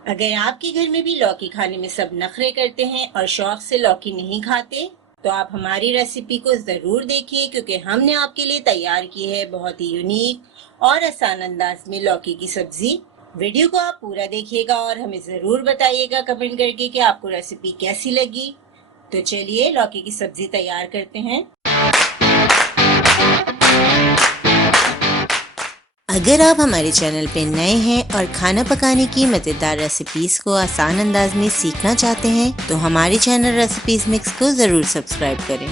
अगर आपके घर में भी लौकी खाने में सब नखरे करते हैं और शौक से लौकी नहीं खाते, तो आप हमारी रेसिपी को ज़रूर देखिए, क्योंकि हमने आपके लिए तैयार की है बहुत ही यूनिक और आसान अंदाज में लौकी की सब्जी। वीडियो को आप पूरा देखिएगा और हमें ज़रूर बताइएगा कमेंट करके कि आपको रेसिपी कैसी लगी। तो चलिए लौकी की सब्जी तैयार करते हैं। अगर आप हमारे चैनल पे नए हैं और खाना पकाने की मज़ेदार रेसिपीज को आसान अंदाज में सीखना चाहते हैं, तो हमारे चैनल रेसिपीज मिक्स को ज़रूर सब्सक्राइब करें।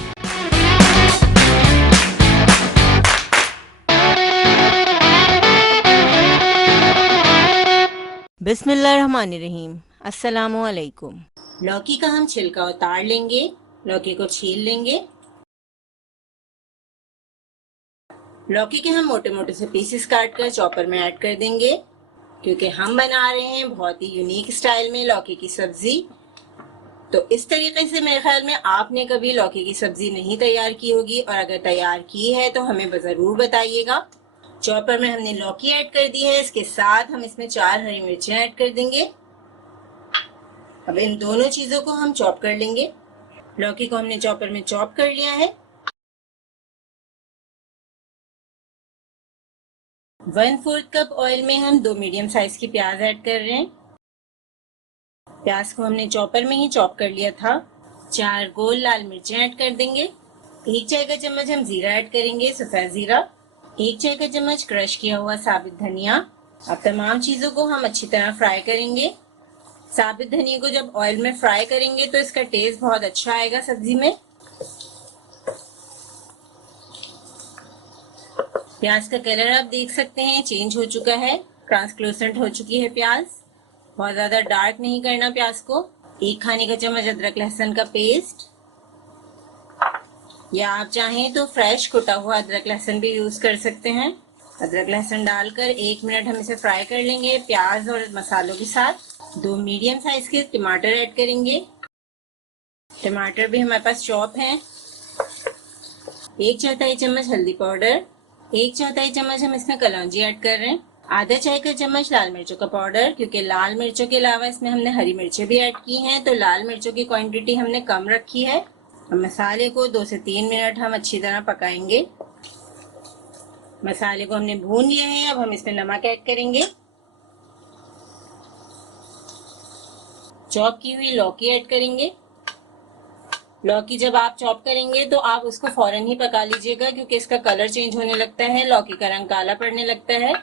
बिस्मिल्लाहिर्रहमानिर्रहीम। अस्सलामु अलैकुम। लौकी का हम छिलका उतार लेंगे, लौकी को छील लेंगे। लौकी के हम मोटे मोटे से पीसेस काट कर चॉपर में ऐड कर देंगे, क्योंकि हम बना रहे हैं बहुत ही यूनिक स्टाइल में लौकी की सब्जी। तो इस तरीके से मेरे ख्याल में आपने कभी लौकी की सब्जी नहीं तैयार की होगी, और अगर तैयार की है तो हमें ज़रूर बताइएगा। चॉपर में हमने लौकी ऐड कर दी है, इसके साथ हम इसमें 4 हरी मिर्चें ऐड कर देंगे। अब इन दोनों चीज़ों को हम चॉप कर लेंगे। लौकी को हमने चॉपर में चॉप कर लिया है। 1/4 कप ऑयल में हम 2 मीडियम साइज की प्याज ऐड कर रहे हैं। प्याज को हमने चॉपर में ही चॉप कर लिया था। 4 गोल लाल मिर्चें ऐड कर देंगे। 1 चाय का चम्मच हम जीरा ऐड करेंगे, सफेद जीरा। 1 चाय का चम्मच क्रश किया हुआ साबित धनिया। अब तमाम चीजों को हम अच्छी तरह फ्राई करेंगे। साबित धनिया को जब ऑयल में फ्राई करेंगे तो इसका टेस्ट बहुत अच्छा आएगा सब्जी में। प्याज का कलर आप देख सकते हैं चेंज हो चुका है, ट्रांसलूसेंट हो चुकी है प्याज। बहुत ज्यादा डार्क नहीं करना प्याज को। 1 खाने का चम्मच अदरक लहसुन का पेस्ट, या आप चाहें तो फ्रेश कुटा हुआ अदरक लहसुन भी यूज कर सकते हैं। अदरक लहसुन डालकर 1 मिनट हम इसे फ्राई कर लेंगे प्याज और मसालों के साथ। 2 मीडियम साइज के टमाटर ऐड करेंगे। टमाटर भी हमारे पास चॉप हैं। 1 चौथाई चम्मच हल्दी पाउडर। 1 चौथाई चम्मच हम इसमें कलौंजी ऐड कर रहे हैं। आधा चाय का चम्मच लाल मिर्चों का पाउडर, क्योंकि लाल मिर्चों के अलावा इसमें हमने हरी मिर्चें भी ऐड की हैं, तो लाल मिर्चों की क्वांटिटी हमने कम रखी है। मसाले को 2 से 3 मिनट हम अच्छी तरह पकाएंगे। मसाले को हमने भून लिया है। अब हम इसमें नमक ऐड करेंगे। चॉप की हुई लौकी ऐड करेंगे। लौकी जब आप चॉप करेंगे तो आप उसको फौरन ही पका लीजिएगा, क्योंकि इसका कलर चेंज होने लगता है, लौकी का रंग काला पड़ने लगता है।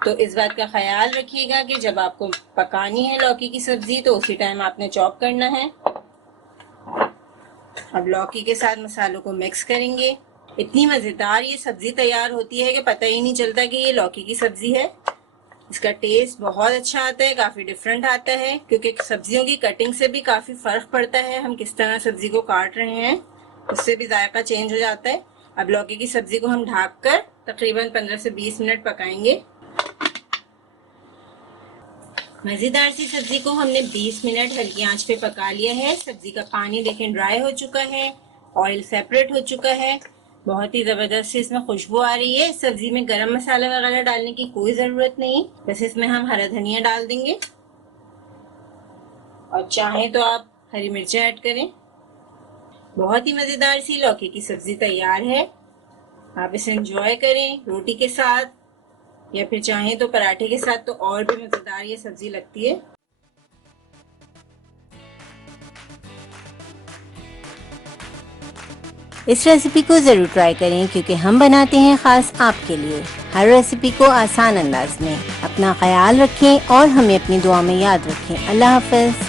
तो इस बात का ख्याल रखिएगा कि जब आपको पकानी है लौकी की सब्जी तो उसी टाइम आपने चॉप करना है। अब लौकी के साथ मसालों को मिक्स करेंगे। इतनी मजेदार ये सब्जी तैयार होती है कि पता ही नहीं चलता कि ये लौकी की सब्जी है। इसका टेस्ट बहुत अच्छा आता है, काफी डिफरेंट आता है, क्योंकि सब्जियों की कटिंग से भी काफी फर्क पड़ता है। हम किस तरह सब्जी को काट रहे हैं उससे भी जायका चेंज हो जाता है। अब लौकी की सब्जी को हम ढककर तकरीबन 15 से 20 मिनट पकाएंगे। मजेदार सी सब्जी को हमने 20 मिनट हल्की आंच पे पका लिया है। सब्जी का पानी देखें ड्राई हो चुका है, ऑयल सेपरेट हो चुका है। बहुत ही जबरदस्त सी इसमें खुशबू आ रही है। सब्जी में गरम मसाला वगैरह डालने की कोई जरूरत नहीं, बस इसमें हम हरा धनिया डाल देंगे, और चाहें तो आप हरी मिर्चें ऐड करें। बहुत ही मजेदार सी लौकी की सब्जी तैयार है। आप इसे एंजॉय करें रोटी के साथ, या फिर चाहें तो पराठे के साथ, तो और भी मजेदार ये सब्जी लगती है। इस रेसिपी को ज़रूर ट्राई करें, क्योंकि हम बनाते हैं ख़ास आपके लिए हर रेसिपी को आसान अंदाज में। अपना ख्याल रखें और हमें अपनी दुआ में याद रखें। अल्लाह हाफ़िज़।